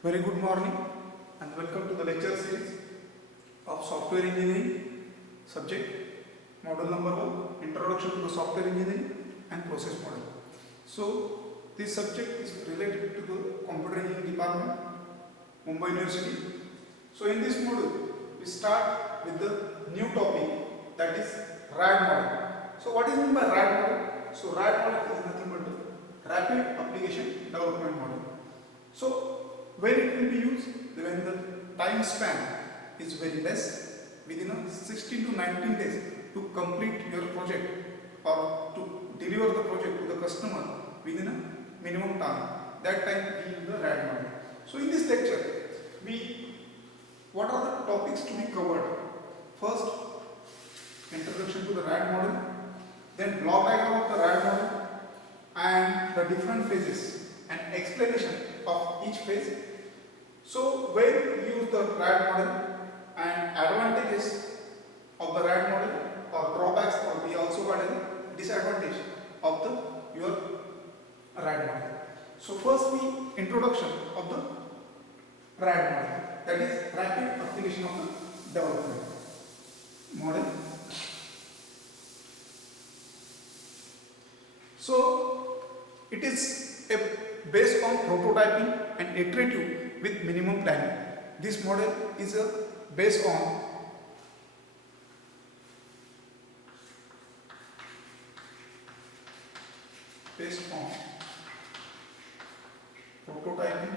Very good morning and welcome to the lecture series of software engineering subject model number 1, introduction to the software engineering and process model. So this subject is related to the computer engineering department, Mumbai University. So in this module we start with the new topic, that is RAD model. So what is meant by RAD model? So RAD model is nothing but the rapid application development model. So when it will be used? When the time span is very less, within 16 to 19 days to complete your project or to deliver the project to the customer within a minimum time. That time we use the RAD model. So in this lecture, what are the topics to be covered? First, introduction to the RAD model, then block diagram of the RAD model and the different phases and explanation of each phase. So when you use the RAD model and advantages of the RAD model or drawbacks, or we also got a disadvantage of your RAD model. So first the introduction of the RAD model, that is rapid application of the development model. So it is based on prototyping and iterative with minimum planning. This model is based on prototyping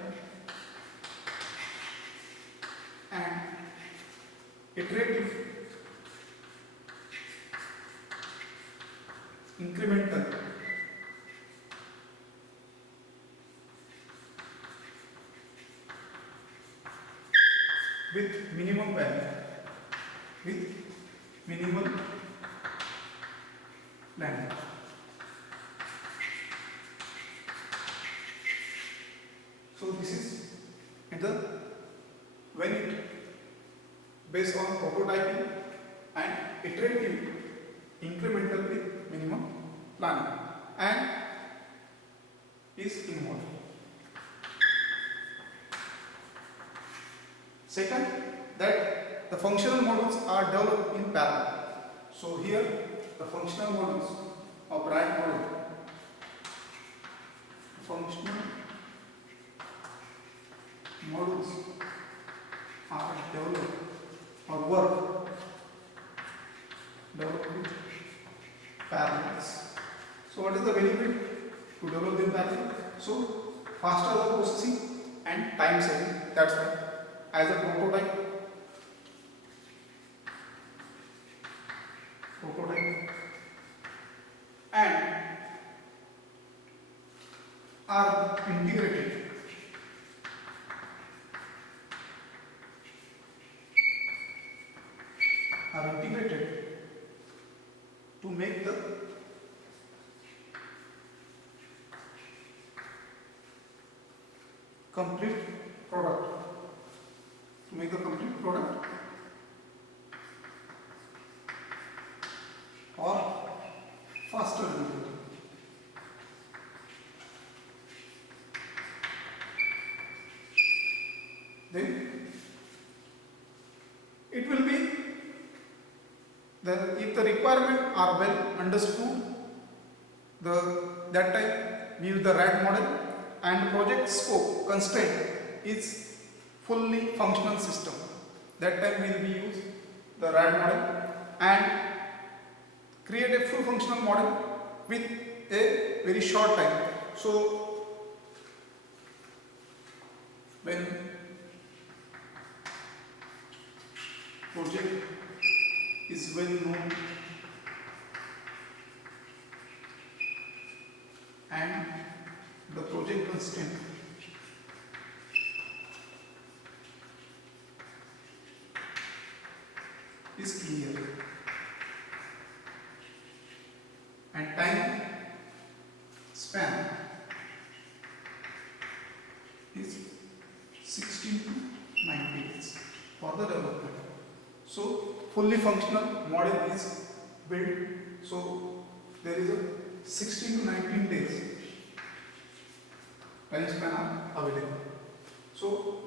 and iterative incremental with minimum planning. So this is when it based on prototyping and iterative incremental with minimum planning and is involved. Second, that the functional modules are developed in parallel. So here the functional modules of RAD model, functional modules are developed or developed in parallels. So what is the benefit to develop in parallel? So faster the processing and time saving. That's why as a prototype and are integrated to make the complete product. Or faster delivery. Then it will be if the requirements are well understood, that time we use the RAD model, and project scope constraint is fully functional system. That time we will be use the RAD model and create a full functional model with a very short time. So when project is well known and the project constraint is clear and time span is 16 to 9 days for the development. So fully functional model is built. So there is a 16 to 19 days time span are available. So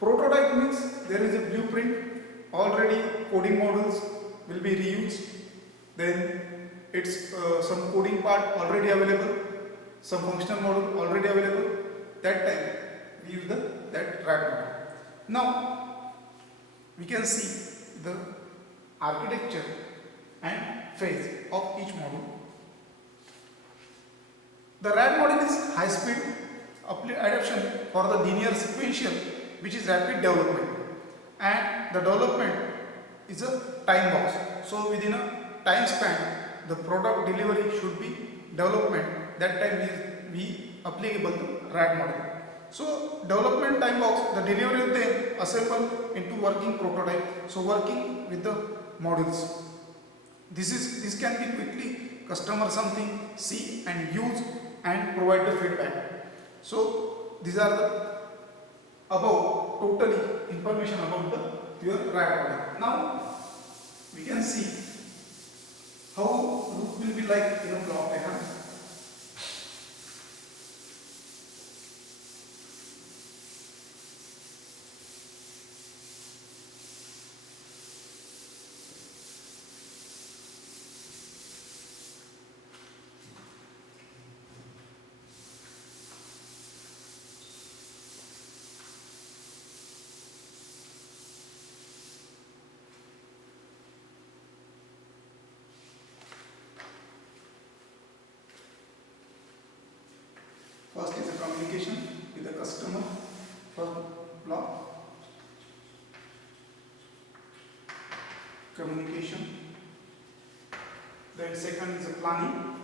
prototype means there is a blueprint, already coding models will be reused, then it's some coding part already available, some functional model already available. That time we use that RAD model. Now we can see the architecture and phase of each module. The RAD model is high speed adaptation for the linear sequential, which is rapid development, and the development is a time box. So within a time span, the product delivery should be development. That time is we applicable to RAD model. So development time box, the delivery then assemble into working prototype. So working with the modules. This can be quickly customer something see and use and provide the feedback. So these are the about totally information about the your RAD model. Now we can see how loop will be like in a block diagram. First is the communication with the customer, first block, communication. Then second is the planning.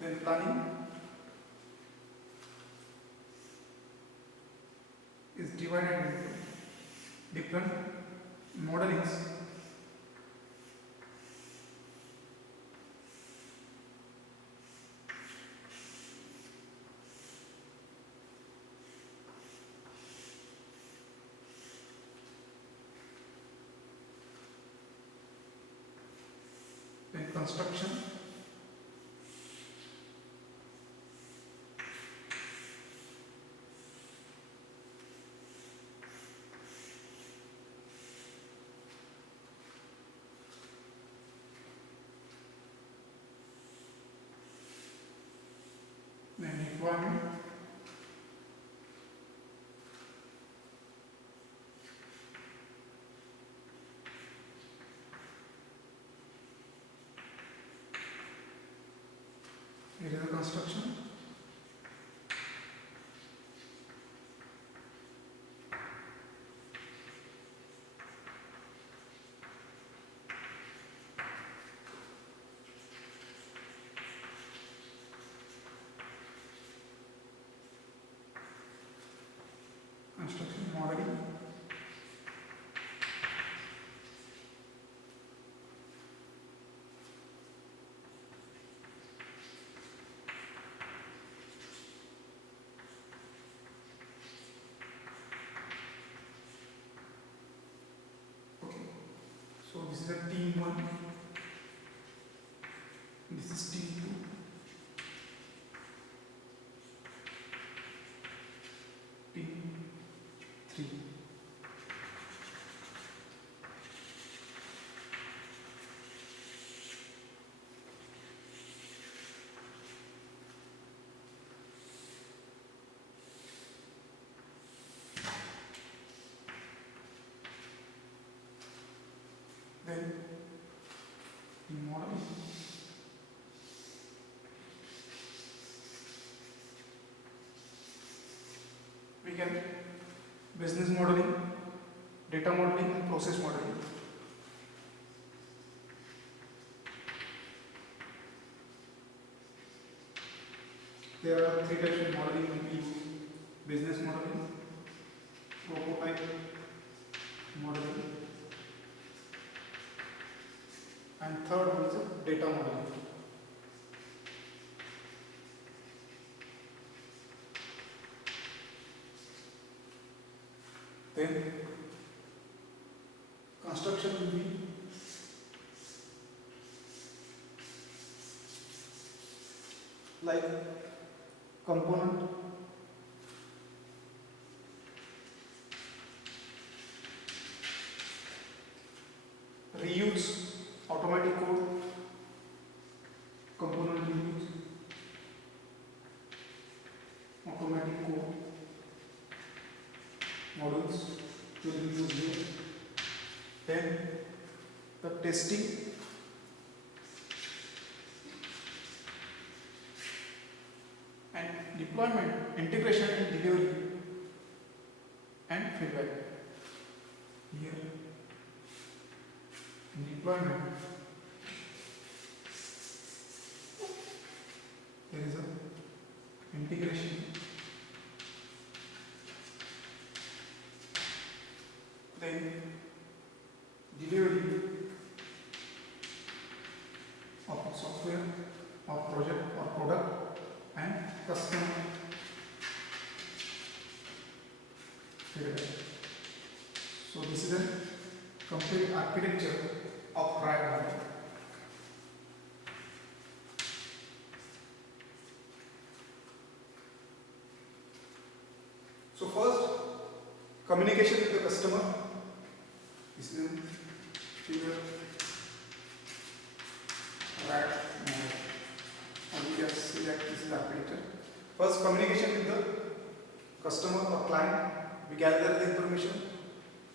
Then planning is divided into different modelings. Then construction. Then deployment. Here is the construction. Construction modeling. Okay, so this is a team 1, this is team 2, team 3. Then in modeling, we can business modeling, data modeling and process modeling. There are 3 types of modeling we use: business modeling, prototype modeling, and third one is data modeling. Then construction will be like component, reuse, automatic code, component reuse, automatic code, models will be used here. Then the testing, and deployment, integration and delivery, and feedback. Here deployment, there is a integration, then delivery of software or project or product, and customer feedback. So this is a complete architecture of RAD model. So first, communication with the customer. This is a figure RAD model. And we can see that this is architecture. First, communication with the customer or client. We gather the information.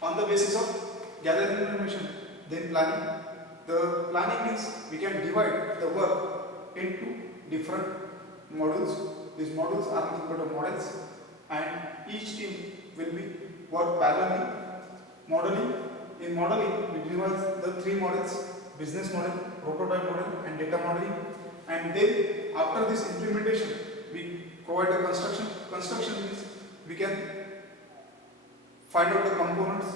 On the basis of gathering information, then planning. The planning means we can divide the work into different modules. These modules are equal to models, and each team will be work parallelly. Modeling. In modeling, we divide the three models: business model, prototype model, and data modeling. And then after this implementation, we provide the construction. Construction means we can find out the components,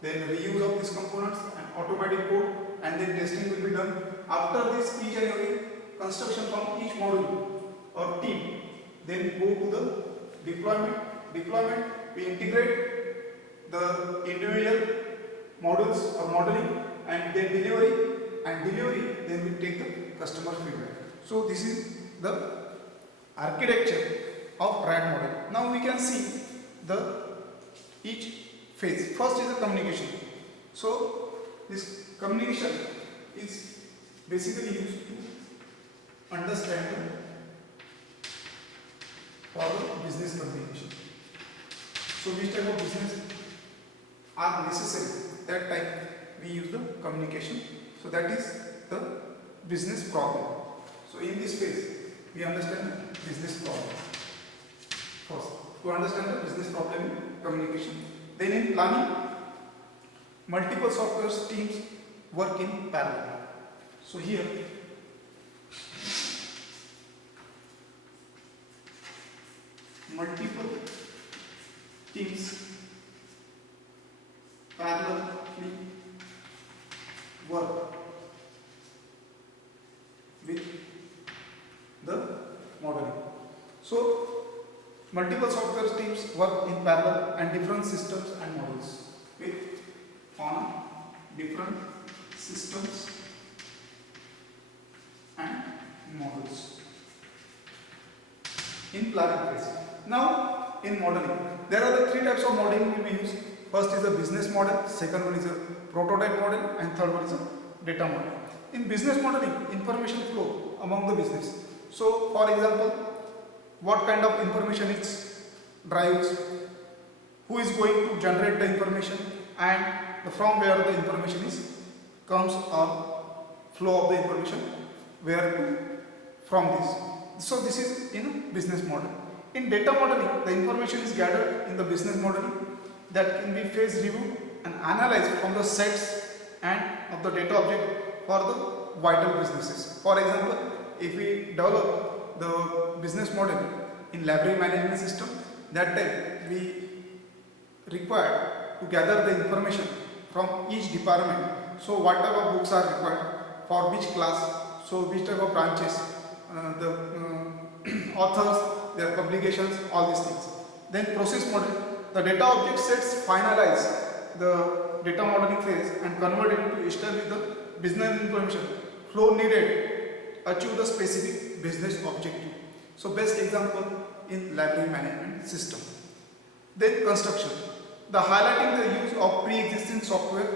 then reuse of these components and automatic code, and then testing will be done. After this, each and every construction from each module or team, then go to the deployment. Deployment, we integrate the individual modules or modeling, and then delivery, then we take the customer feedback. So this is the architecture of RAD model. Now we can see the each phase. First is the communication. So this communication is basically used to understand for the business communication. So which type of business are necessary, that type we use the communication. So that is the business problem. So in this phase we understand business problem first, to understand the business problem in communication. Then in planning, multiple software teams work in parallel. So here multiple teams parallelly work with the modeling. So multiple software teams work in parallel and different systems and models with on different systems and models in planning phase. Now in modeling, there are the three types of modeling we use. First is a business model, second one is a prototype model, and third one is a data model. In business modeling, information flow among the business. So for example, what kind of information it drives, who is going to generate the information, and from where the information is comes, or flow of the information where to from this. So this is in business model. In data modeling, the information is gathered in the business modeling that can be phase reviewed and analyzed from the sets and of the data object for the vital businesses. For example, if we develop the business model in library management system, that time we require to gather the information from each department. So what type of books are required for which class, so which type of branches, the authors, their publications, all these things. Then process model, the data object sets finalize the data modeling phase and convert it to establish the business information flow needed achieve the specific business objective. So best example in library management system. Then construction. The highlighting the use of pre-existing software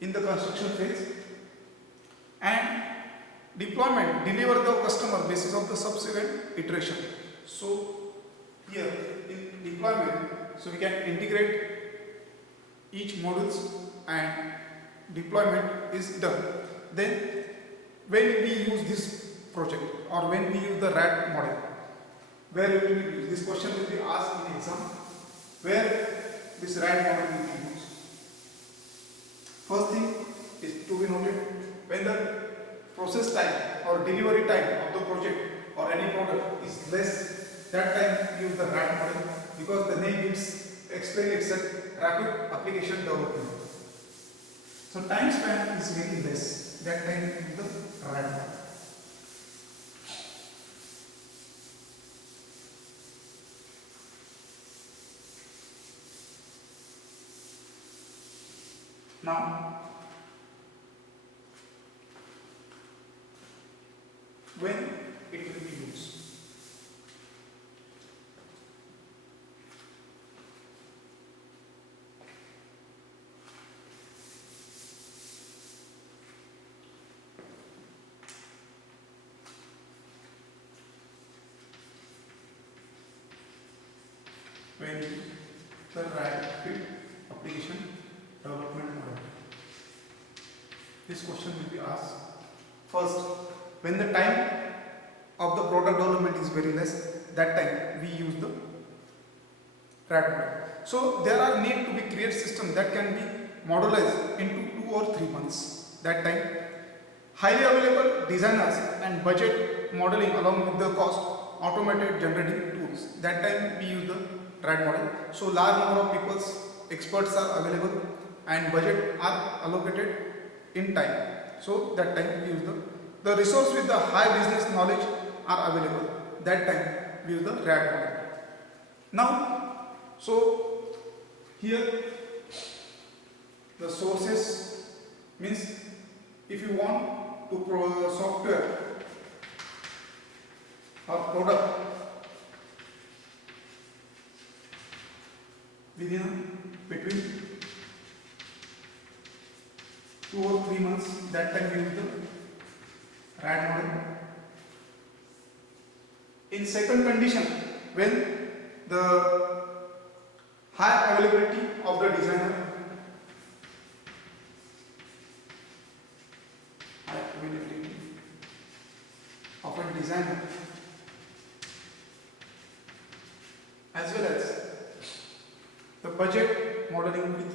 in the construction phase, and deployment deliver the customer basis of the subsequent iteration. So here in deployment, so we can integrate each modules and deployment is done. Then when we use this project or when we use the RAD model, where will we use? This question will be asked in exam, where this RAD model will be used. First thing is to be noted, when the process time or delivery time of the project or any product is less, that time use the RAD model, because the name explains itself, rapid application development. So time span is very less, that time use the RAD model. Now, when it will be used? When the rapid application development model. This question will be asked. First, when the time of the product development is very less, that time we use the RAD model. So there are need to be create system that can be modelized into 2 or 3 months. That time, highly available designers and budget modeling along with the cost automated generating tools. That time we use the RAD model. So large number of people's experts are available and budget are allocated in time. So that time we use the resource with the high business knowledge are available. That time we use the RAD model. Now, so here the sources means if you want to provide software or product between 2 or 3 months, that time we use the RAD model. In second condition, when the high availability of the designer, as well as the budget modeling with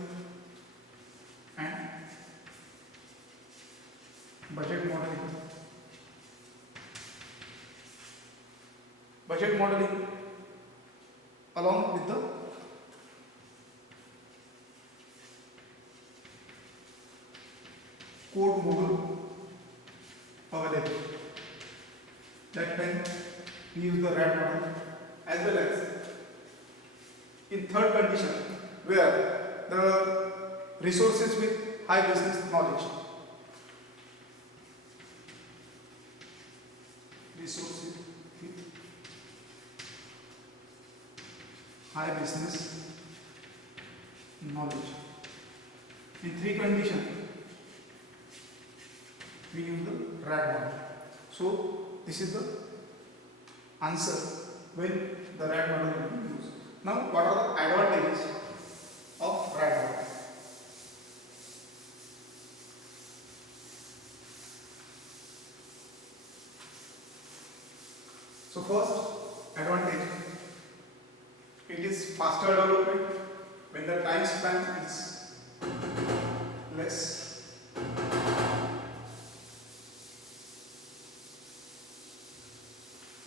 and budget modeling along with the code module available. That time we use the RAD model, as well as in third condition where the resources with high business knowledge, resources with high business knowledge. In three conditions we use the RAD model. So this is the answer when the RAD model will be used. Now, what are the advantages of RAD model? So first advantage, it is faster development when the time span is less.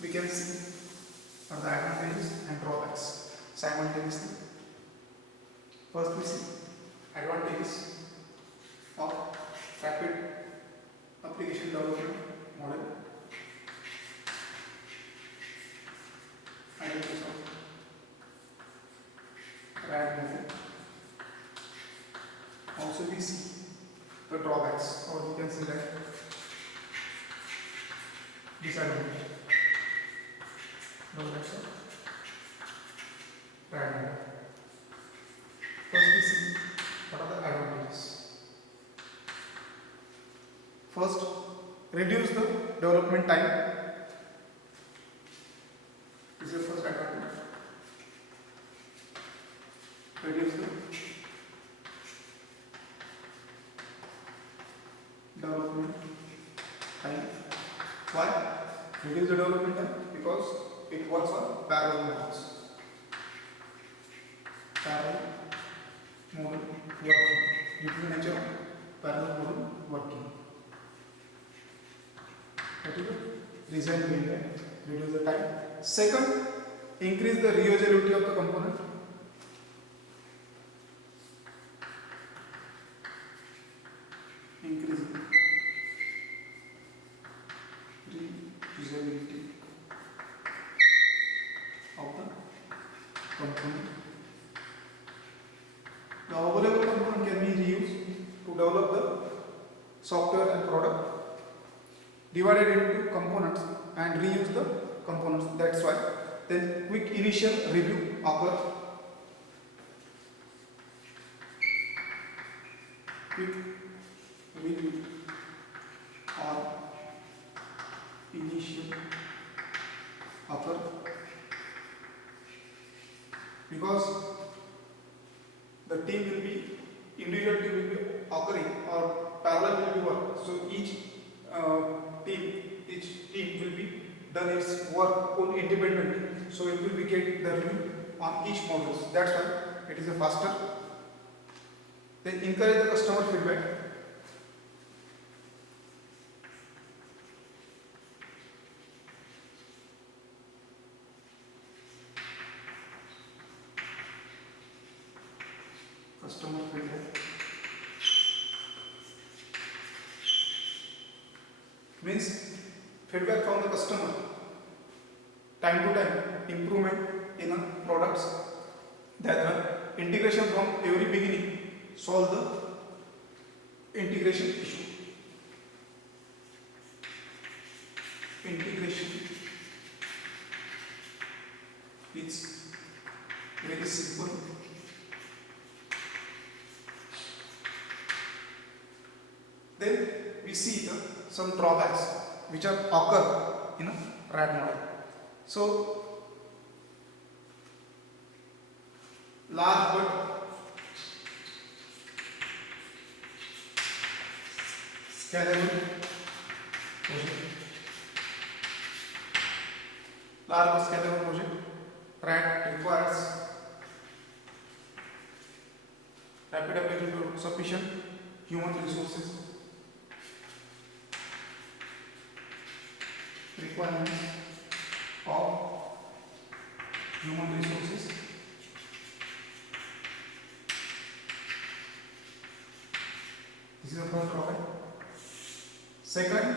We can see are the advantages and drawbacks simultaneously. First we see advantages of rapid application development model. Advantages of RAD model. we see the drawbacks, or we can say that disadvantage. Drawbacks of RAD model. First we see what are the advantages. First, reduce the development time. This is the first advantage. Reduce the development time. Why? Reduce the development time because it works on parallel models. Parallel model working. Due to the nature of parallel model working. That is the reason we reduce the time. Second, increase the reusability of the component. Increase reusability of the component. The available component can be reused to develop the software and product, divided into components and reuse the components. That's why then quick initial review occur. Quick review or initial occur because the team will be, individual team will be occurring or parallel will be work. So each team will be done its work on independently. So it will be get the review on each models. That's why it is a faster. Then encourage the customer feedback. Customer feedback means feedback from the customer, time to time improvement in products. That one, integration from every beginning, solve the integration issue. Integration, it's very simple. Then we see some drawbacks which are occur in a RAD model. So large but scalable project. Large but scalable project. RAD requires rapid availability of sufficient human resources. Requirements of human resources. This is the first drawback. Second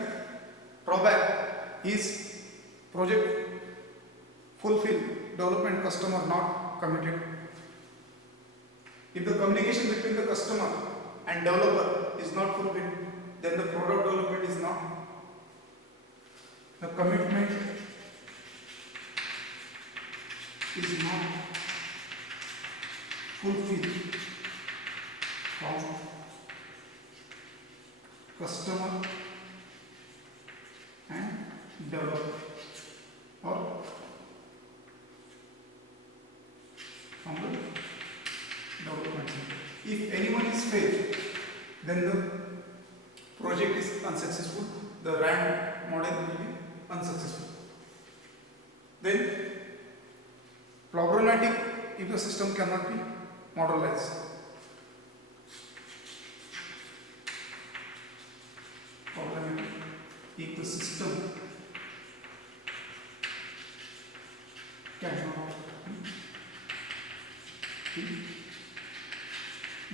drawback is project fulfill, development customer not committed. If the communication between the customer and developer is not fulfilled, then the product development is not. The commitment is not fulfilled from customer and developer or from the development. If anyone is failed, then the project is unsuccessful. The RAD model will be unsuccessful. Then problematic if the system cannot be modelized. Problematic if the system cannot be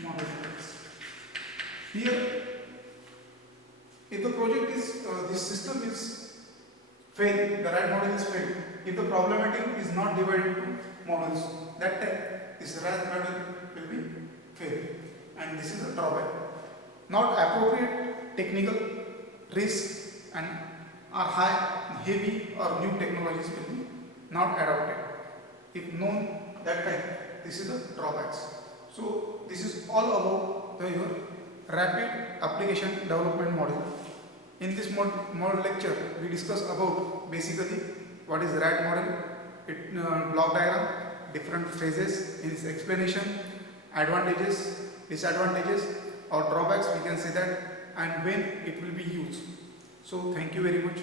modelized. Here, if the project is this system is failed, the RAD model is failed. If the problematic is not divided into models, that time this RAD model will be failed, and this is a drawback. not appropriate technical risks and are high, heavy or new technologies will be not adopted. If known that time, this is the drawbacks. So this is all about your rapid application development model. In this model lecture, we discuss about basically what is RAD model, block diagram, different phases in its explanation, advantages, disadvantages or drawbacks we can say that, and when it will be used. So thank you very much.